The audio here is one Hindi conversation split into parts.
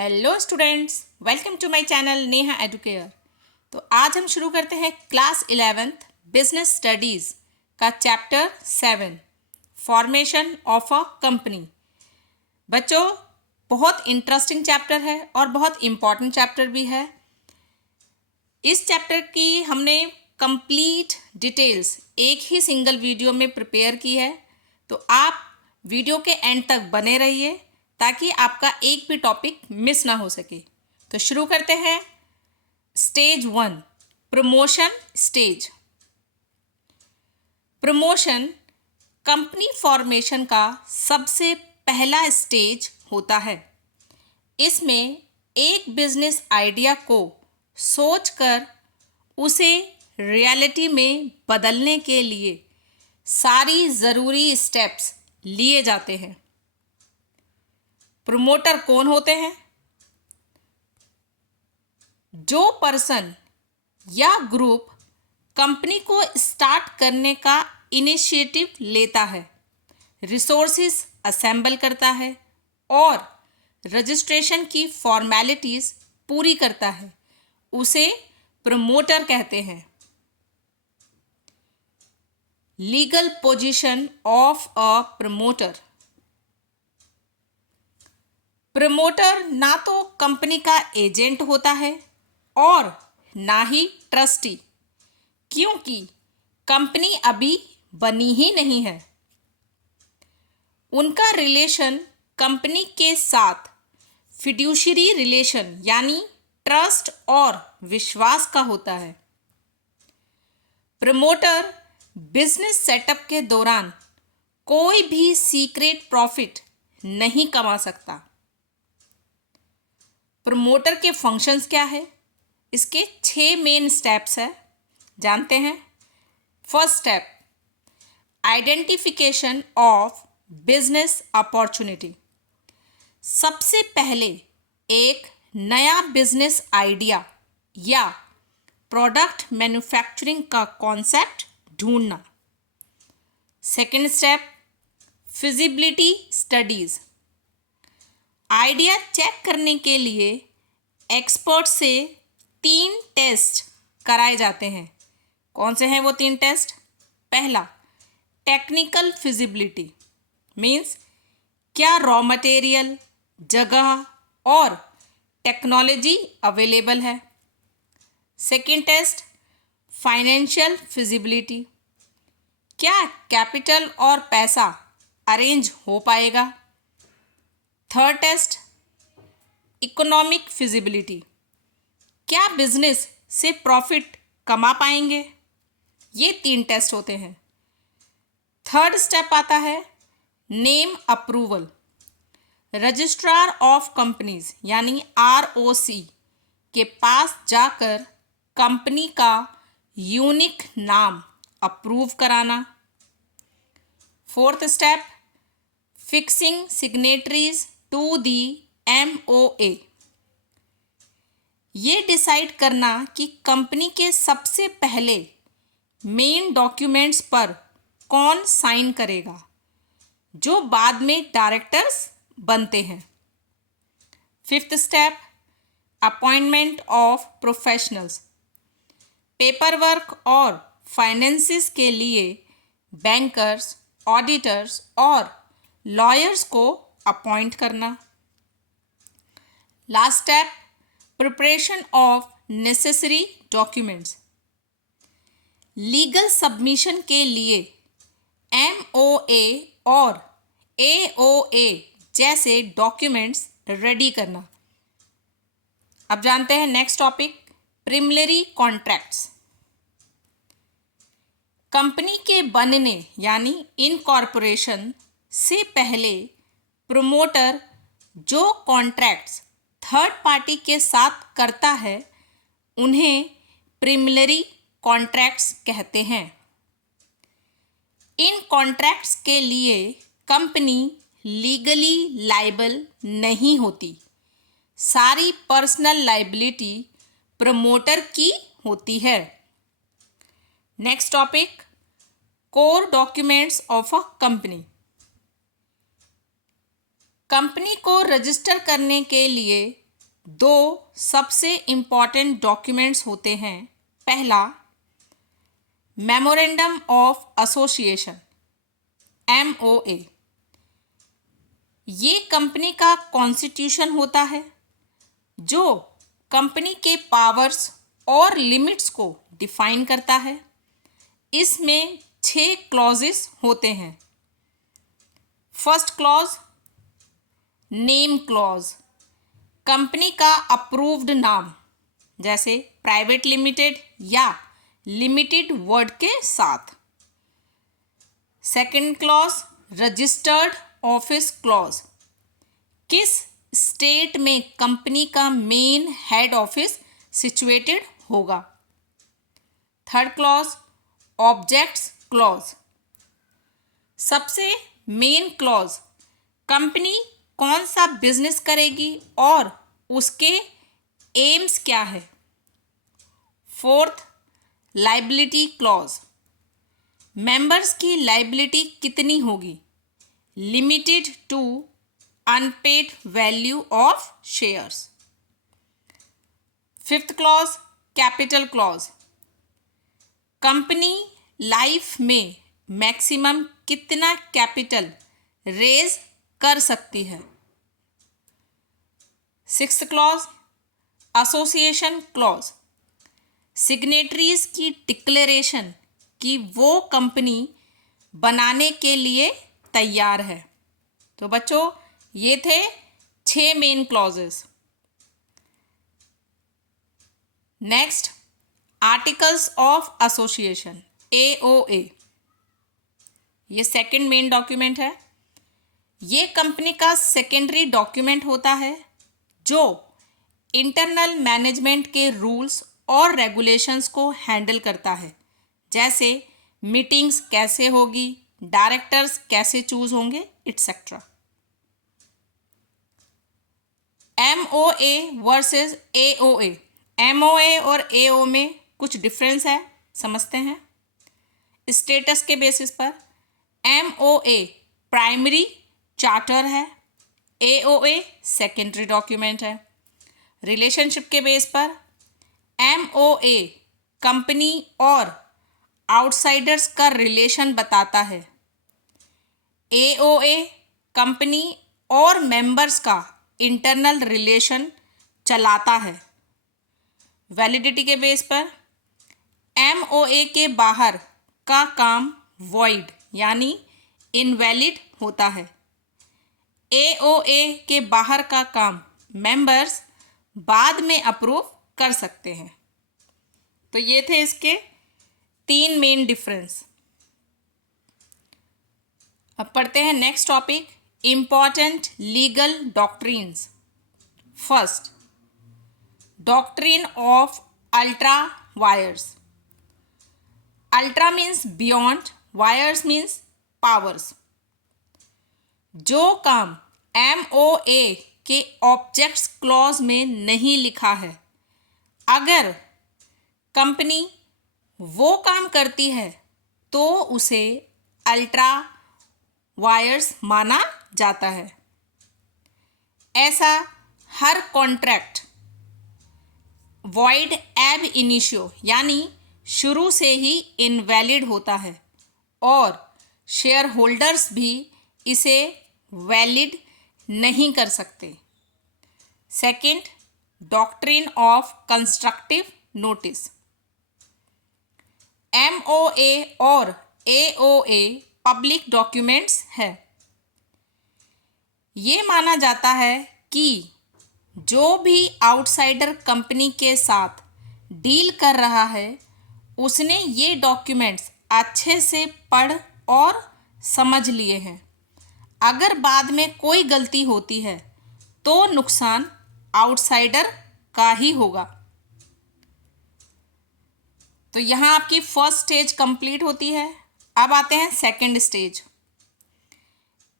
Hello students, welcome to my channel Neha Educare. तो आज हम शुरू करते हैं क्लास 11th बिजनेस स्टडीज़ का चैप्टर 7 फॉर्मेशन ऑफ अ कंपनी। बच्चों, बहुत इंटरेस्टिंग चैप्टर है और बहुत इम्पॉर्टेंट चैप्टर भी है। इस चैप्टर की हमने कंप्लीट डिटेल्स एक ही सिंगल वीडियो में प्रिपेयर की है, तो आप वीडियो के एंड तक बने रहिए ताकि आपका एक भी टॉपिक मिस ना हो सके। तो शुरू करते हैं। Stage 1, promotion stage. Promotion company formation का सबसे पहला स्टेज होता है। इसमें एक बिजनेस आइडिया को सोचकर उसे रियलिटी में बदलने के लिए सारी ज़रूरी स्टेप्स लिए जाते हैं। प्रमोटर कौन होते हैं? जो पर्सन या ग्रुप कंपनी को स्टार्ट करने का इनिशिएटिव लेता है, रिसोर्सेज असेंबल करता है और रजिस्ट्रेशन की फॉर्मेलिटीज़ पूरी करता है, उसे प्रमोटर कहते हैं। Legal position of a promoter. Promoter ना तो कंपनी का एजेंट होता है और ना ही ट्रस्टी, क्योंकि कंपनी अभी बनी ही नहीं है। उनका रिलेशन कंपनी के साथ फिड्यूशियरी रिलेशन यानी ट्रस्ट और विश्वास का होता है। प्रमोटर बिजनेस सेटअप के दौरान कोई भी सीक्रेट प्रॉफिट नहीं कमा सकता। प्रमोटर के फंक्शंस क्या है? इसके 6 मेन स्टेप्स हैं, जानते हैं। First step, identification of business opportunity. सबसे पहले एक नया बिजनेस आइडिया या प्रोडक्ट मैन्युफैक्चरिंग का कॉन्सेप्ट ढूंढना। Second step, feasibility studies. Idea check करने के लिए एक्सपर्ट से 3 टेस्ट कराए जाते हैं। कौन से हैं वो 3 टेस्ट? पहला, टेक्निकल फिजिबिलिटी, मीन्स क्या रॉ मटेरियल, जगह और टेक्नोलॉजी अवेलेबल है। सेकेंड टेस्ट, फाइनेंशियल फिजिबिलिटी, क्या कैपिटल और पैसा अरेंज हो पाएगा। थर्ड टेस्ट, इकोनॉमिक फिजिबिलिटी, क्या बिजनेस से प्रॉफिट कमा पाएंगे। ये 3 टेस्ट होते हैं। थर्ड स्टेप आता है name approval. Registrar of companies यानी ROC के पास जाकर कंपनी का यूनिक नाम अप्रूव कराना। Fourth step, fixing signatories to the MOA। ये डिसाइड करना कि कंपनी के सबसे पहले मेन डॉक्यूमेंट्स पर कौन साइन करेगा, जो बाद में डायरेक्टर्स बनते हैं। Fifth step, appointment of professionals. Paper work और फाइनेंसिस के लिए बैंकर्स, ऑडिटर्स और लॉयर्स को अपॉइंट करना। Last step, preparation of necessary documents. Legal submission के लिए MOA और AOA जैसे डॉक्यूमेंट्स रेडी करना। अब जानते हैं next topic, preliminary contracts. Company के बनने यानी इनकॉर्पोरेशन से पहले प्रमोटर जो कॉन्ट्रैक्ट्स थर्ड पार्टी के साथ करता है, उन्हें प्रीलिमिनरी कॉन्ट्रैक्ट्स कहते हैं। इन कॉन्ट्रैक्ट्स के लिए कंपनी लीगली लायबल नहीं होती। सारी पर्सनल लायबिलिटी प्रमोटर की होती है। Next topic, core documents of a company. Company को रजिस्टर करने के लिए दो सबसे इम्पॉर्टेंट डॉक्यूमेंट्स होते हैं। पहला, मेमोरेंडम ऑफ एसोसिएशन MOA। ये कंपनी का कॉन्स्टिट्यूशन होता है जो कंपनी के पावर्स और लिमिट्स को डिफाइन करता है। इसमें 6 क्लॉजेस होते हैं। First clause, name clause, company का अप्रूव्ड नाम जैसे प्राइवेट लिमिटेड या लिमिटेड वर्ड के साथ। Second clause, registered office clause, किस स्टेट में कंपनी का मेन हेड ऑफिस सिचुएटेड होगा। थर्ड क्लॉज, ऑब्जेक्ट्स क्लॉज, सबसे मेन क्लॉज, कंपनी कौन सा बिजनेस करेगी और उसके एम्स क्या है। फोर्थ, लाइबिलिटी क्लॉज, मेंबर्स की लाइबिलिटी कितनी होगी, limited to unpaid value of shares. Fifth clause, capital clause, company life में मैक्सिमम कितना कैपिटल रेज कर सकती है। Sixth clause, association clause, signatories की डिक्लेरेशन कि वो कंपनी बनाने के लिए तैयार है। तो बच्चों, ये थे 6 main clauses. Next, articles of association AOA। ये सेकंड मेन डॉक्यूमेंट है। ये कंपनी का सेकेंडरी डॉक्यूमेंट होता है जो इंटरनल मैनेजमेंट के रूल्स और रेगुलेशंस को हैंडल करता है, जैसे मीटिंग्स कैसे होगी, डायरेक्टर्स कैसे चूज होंगे, etcetera. MOA versus AOA। MOA और AO में कुछ डिफरेंस है, समझते हैं। स्टेटस के बेसिस पर MOA प्राइमरी चार्टर है, AOA सेकेंडरी डॉक्यूमेंट है। रिलेशनशिप के बेस पर MOA कंपनी और आउटसाइडर्स का रिलेशन बताता है, AOA कंपनी और मेंबर्स का इंटरनल रिलेशन चलाता है। वैलिडिटी के बेस पर MOA के बाहर का काम वॉइड यानी इनवैलिड होता है। AOA के बाहर का काम मेंबर्स बाद में अप्रूव कर सकते हैं। तो ये थे इसके 3 मेन डिफरेंस। अब पढ़ते हैं next topic, important legal doctrines. First, doctrine of ultra vires. Ultra means beyond, wires means powers. जो काम MOA के ऑब्जेक्ट्स क्लॉज में नहीं लिखा है, अगर कंपनी वो काम करती है तो उसे अल्ट्रा वायर्स माना जाता है। ऐसा हर कॉन्ट्रैक्ट वॉइड एब इनिशियो यानी शुरू से ही इनवैलिड होता है और शेयर होल्डर्स भी इसे वैलिड नहीं कर सकते। Second, doctrine of constructive notice. MOA और AOA पब्लिक डॉक्यूमेंट्स है। ये माना जाता है कि जो भी आउटसाइडर कंपनी के साथ डील कर रहा है उसने ये डॉक्यूमेंट्स अच्छे से पढ़ और समझ लिए हैं। अगर बाद में कोई गलती होती है तो नुकसान आउटसाइडर का ही होगा। तो यहाँ आपकी फर्स्ट स्टेज कंप्लीट होती है। अब आते हैं सेकंड स्टेज,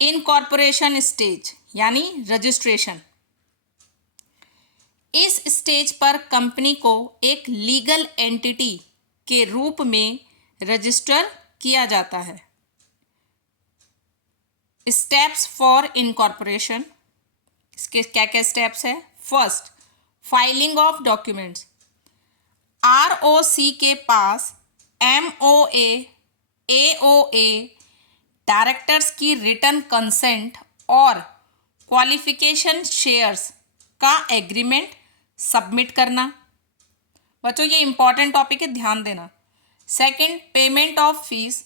इनकॉर्पोरेशन स्टेज यानी रजिस्ट्रेशन। इस स्टेज पर कंपनी को एक लीगल एंटिटी के रूप में रजिस्टर किया जाता है। स्टेप्स फॉर इनकॉर्पोरेशन, इसके क्या क्या स्टेप्स है। First, filing of documents. ROC के पास MOA, AOA, डायरेक्टर्स की रिटर्न कंसेंट और क्वालिफिकेशन शेयर्स का एग्रीमेंट सबमिट करना। बच्चों ये इंपॉर्टेंट टॉपिक है, ध्यान देना। Second, payment of fees.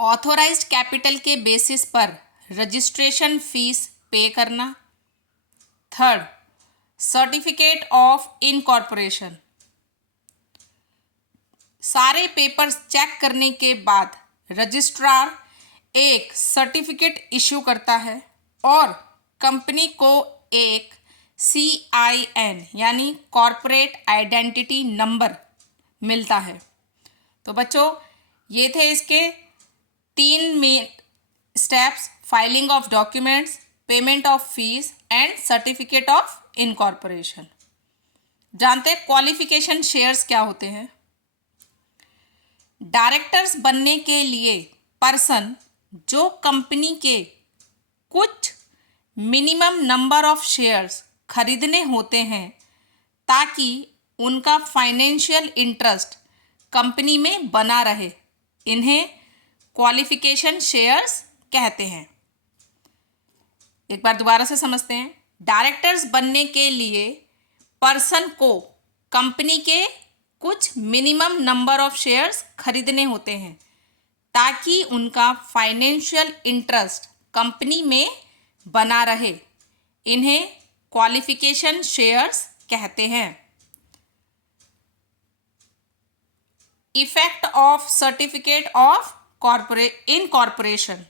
Authorised capital के बेसिस पर रजिस्ट्रेशन फीस पे करना। Third, certificate of incorporation. सारे पेपर्स चेक करने के बाद रजिस्ट्रार एक सर्टिफिकेट इशू करता है और कंपनी को एक CIN यानी कॉर्पोरेट आइडेंटिटी नंबर मिलता है। तो बच्चों ये थे इसके 3 main steps: filing of documents, payment of fees and certificate of incorporation. जानते हैं क्वालिफिकेशन शेयर्स क्या होते हैं? डायरेक्टर्स बनने के लिए पर्सन जो कंपनी के कुछ मिनिमम नंबर ऑफ शेयर्स खरीदने होते हैं ताकि उनका फाइनेंशियल इंटरेस्ट कंपनी में बना रहे, इन्हें क्वालिफिकेशन शेयर्स कहते हैं। एक बार दोबारा से समझते हैं। डायरेक्टर्स बनने के लिए पर्सन को कंपनी के कुछ मिनिमम नंबर ऑफ शेयर्स खरीदने होते हैं ताकि उनका फाइनेंशियल इंटरेस्ट कंपनी में बना रहे, इन्हें क्वालिफिकेशन शेयर्स कहते हैं। Effect of certificate of incorporation.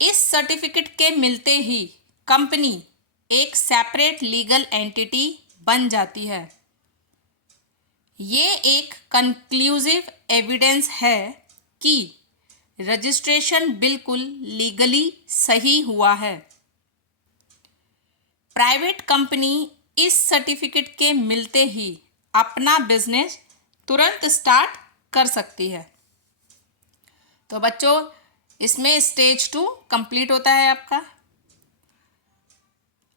इस सर्टिफिकेट के मिलते ही कंपनी एक सेपरेट लीगल एंटिटी बन जाती है। ये एक कंक्लूसिव एविडेंस है कि रजिस्ट्रेशन बिल्कुल लीगली सही हुआ है। प्राइवेट कंपनी इस सर्टिफिकेट के मिलते ही अपना बिजनेस तुरंत स्टार्ट कर सकती है। तो बच्चों इसमें स्टेज 2 कंप्लीट होता है आपका।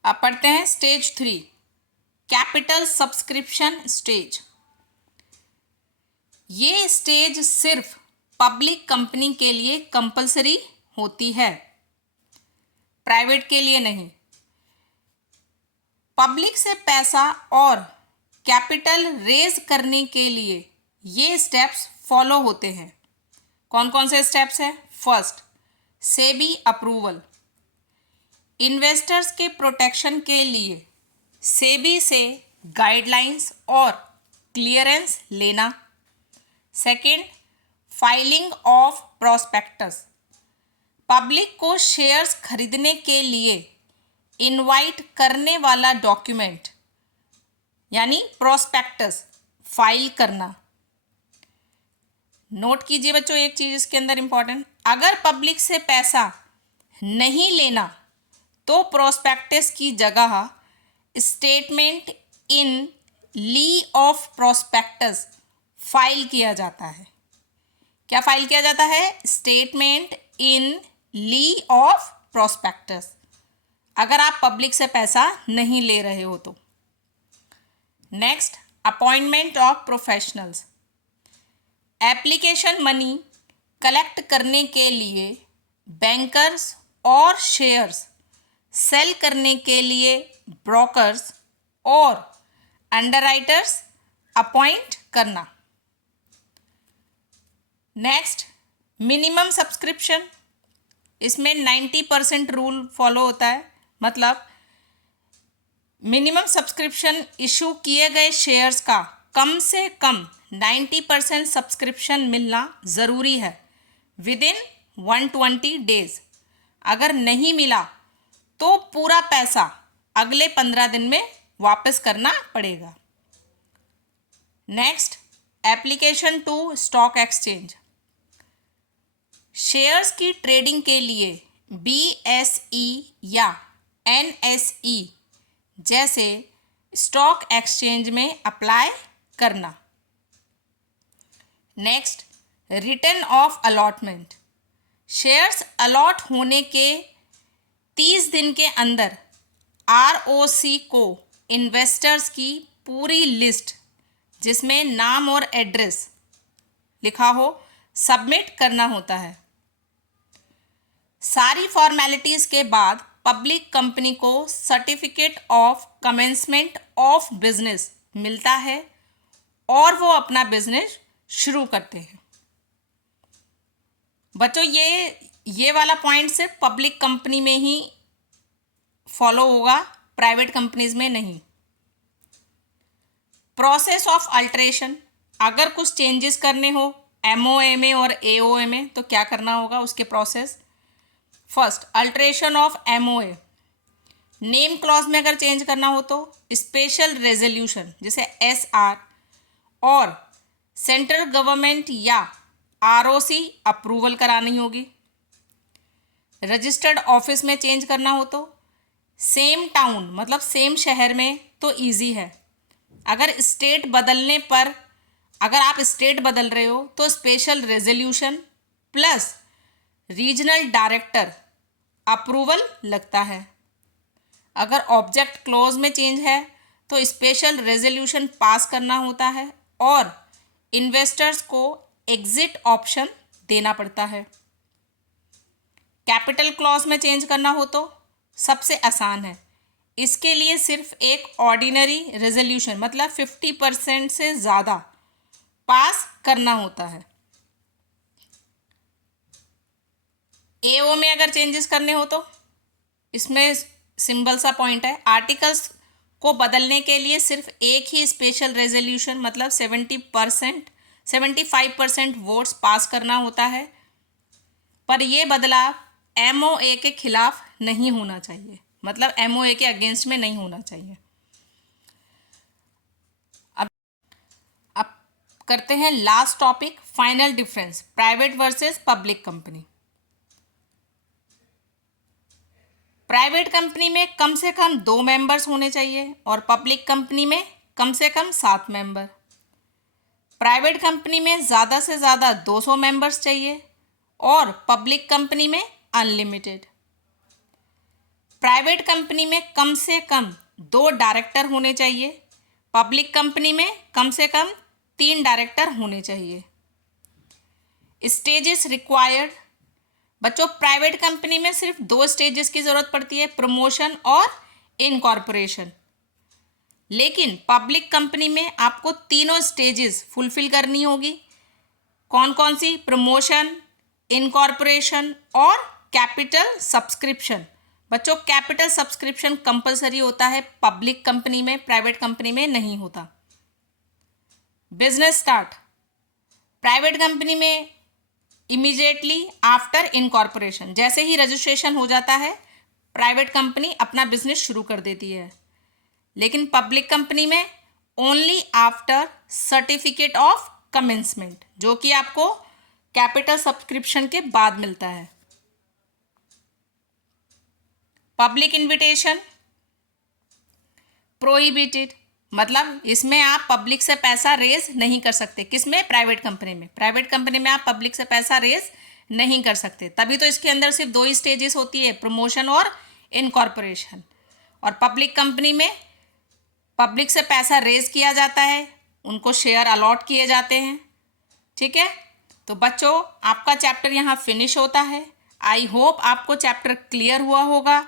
अब पढ़ते हैं स्टेज 3, कैपिटल सब्सक्रिप्शन स्टेज। ये स्टेज सिर्फ पब्लिक कंपनी के लिए कंपलसरी होती है, प्राइवेट के लिए नहीं। पब्लिक से पैसा और कैपिटल रेज करने के लिए ये स्टेप्स फॉलो होते हैं। कौन कौन से स्टेप्स हैं? First, SEBI approval. इन्वेस्टर्स के प्रोटेक्शन के लिए सेबी से गाइडलाइंस और क्लियरेंस लेना। Second, filing of prospectus. Public को शेयर्स खरीदने के लिए इनवाइट करने वाला डॉक्यूमेंट यानी प्रोस्पेक्टस फाइल करना। नोट कीजिए बच्चों एक चीज़ इसके अंदर इंपॉर्टेंट, अगर पब्लिक से पैसा नहीं लेना तो प्रोस्पेक्टस की जगह statement in lieu of prospectus file किया जाता है। क्या फाइल किया जाता है? Statement in lieu of prospectus, अगर आप पब्लिक से पैसा नहीं ले रहे हो तो। Next, appointment of professionals. Application money collect करने के लिए बैंकर्स और शेयर्स सेल करने के लिए ब्रोकर्स और अंडरराइटर्स अपॉइंट करना। Next, minimum subscription. इसमें 90% रूल फॉलो होता है, मतलब मिनिमम सब्सक्रिप्शन इशू किए गए शेयर्स का कम से कम 90% सब्सक्रिप्शन मिलना ज़रूरी है विद इन 120 डेज। अगर नहीं मिला तो पूरा पैसा अगले 15 दिन में वापस करना पड़ेगा। Next, application to stock exchange. Shares की ट्रेडिंग के लिए BSE या NSE जैसे स्टॉक एक्सचेंज में अप्लाई करना। Next, return of allotment. Shares allot होने के 30 दिन के अंदर ROC को इन्वेस्टर्स की पूरी लिस्ट जिसमें नाम और एड्रेस लिखा हो सबमिट करना होता है। सारी फॉर्मेलिटीज़ के बाद पब्लिक कंपनी को certificate of commencement of business मिलता है और वो अपना बिजनेस शुरू करते हैं। बच्चों ये वाला पॉइंट सिर्फ पब्लिक कंपनी में ही फॉलो होगा, प्राइवेट कंपनीज में नहीं। प्रोसेस ऑफ अल्टरेशन, अगर कुछ चेंजेस करने हो MOA में और AOA में तो क्या करना होगा, उसके process. First, alteration of MOA, name clause में अगर चेंज करना हो तो स्पेशल रेजोल्यूशन जैसे SR और सेंट्रल गवर्नमेंट या ROC अप्रूवल करानी होगी। रजिस्टर्ड ऑफिस में चेंज करना हो तो सेम टाउन मतलब सेम शहर में तो इजी है। अगर स्टेट बदलने पर, अगर आप स्टेट बदल रहे हो तो special resolution plus regional director approval लगता है। अगर ऑब्जेक्ट क्लोज में चेंज है तो स्पेशल रेजोल्यूशन पास करना होता है और इन्वेस्टर्स को एग्जिट ऑप्शन देना पड़ता है। कैपिटल क्लॉज में चेंज करना हो तो सबसे आसान है, इसके लिए सिर्फ एक ऑर्डिनरी रेजोल्यूशन मतलब 50% से ज़्यादा पास करना होता है। AO में अगर चेंजेस करने हो तो इसमें सिंबल सा पॉइंट है, आर्टिकल्स को बदलने के लिए सिर्फ एक ही स्पेशल रेजोल्यूशन मतलब 75% वोट्स पास करना होता है, पर यह बदलाव MOA के खिलाफ नहीं होना चाहिए, मतलब MOA के अगेंस्ट में नहीं होना चाहिए। अब करते हैं last topic, final difference private versus public company. Private company में कम से कम 2 मेंबर्स होने चाहिए और पब्लिक कंपनी में कम से कम 7 मेंबर। प्राइवेट कंपनी में ज़्यादा से ज़्यादा 200 मेंबर्स चाहिए और पब्लिक कंपनी में अनलिमिटेड। प्राइवेट कंपनी में कम से कम 2 डायरेक्टर होने चाहिए, पब्लिक कंपनी में कम से कम 3 डायरेक्टर होने चाहिए। स्टेजेस रिक्वायर्ड, बच्चों प्राइवेट कंपनी में सिर्फ 2 स्टेजेस की ज़रूरत पड़ती है, प्रमोशन और इनकॉर्पोरेशन, लेकिन पब्लिक कंपनी में आपको तीनों स्टेजेस फुलफिल करनी होगी। कौन कौन सी? प्रमोशन, इनकॉर्पोरेशन और कैपिटल सब्सक्रिप्शन। बच्चों कैपिटल सब्सक्रिप्शन कंपलसरी होता है पब्लिक कंपनी में, प्राइवेट कंपनी में नहीं होता। बिजनेस स्टार्ट, प्राइवेट कंपनी में इमीडिएटली आफ्टर इनकॉर्पोरेशन, जैसे ही रजिस्ट्रेशन हो जाता है प्राइवेट कंपनी अपना बिजनेस शुरू कर देती है, लेकिन पब्लिक कंपनी में only after certificate of commencement, जो कि आपको कैपिटल सब्सक्रिप्शन के बाद मिलता है। पब्लिक इन्विटेशन प्रोहिबिटेड, मतलब इसमें आप पब्लिक से पैसा रेज नहीं कर सकते। किसमें? प्राइवेट कंपनी में। प्राइवेट कंपनी में आप पब्लिक से पैसा रेज नहीं कर सकते, तभी तो इसके अंदर सिर्फ 2 ही स्टेजेस होती है, प्रमोशन और इनकॉर्पोरेशन। और पब्लिक कंपनी में पब्लिक से पैसा रेज किया जाता है, उनको शेयर अलॉट किए जाते हैं। ठीक है, तो बच्चों आपका चैप्टर यहाँ फिनिश होता है। आई होप आपको चैप्टर क्लियर हुआ होगा।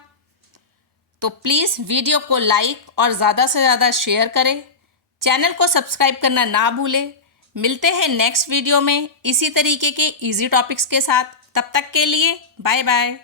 तो प्लीज़ वीडियो को लाइक और ज़्यादा से ज़्यादा शेयर करें, चैनल को सब्सक्राइब करना ना भूलें। मिलते हैं नेक्स्ट वीडियो में इसी तरीके के इजी टॉपिक्स के साथ। तब तक के लिए बाय बाय।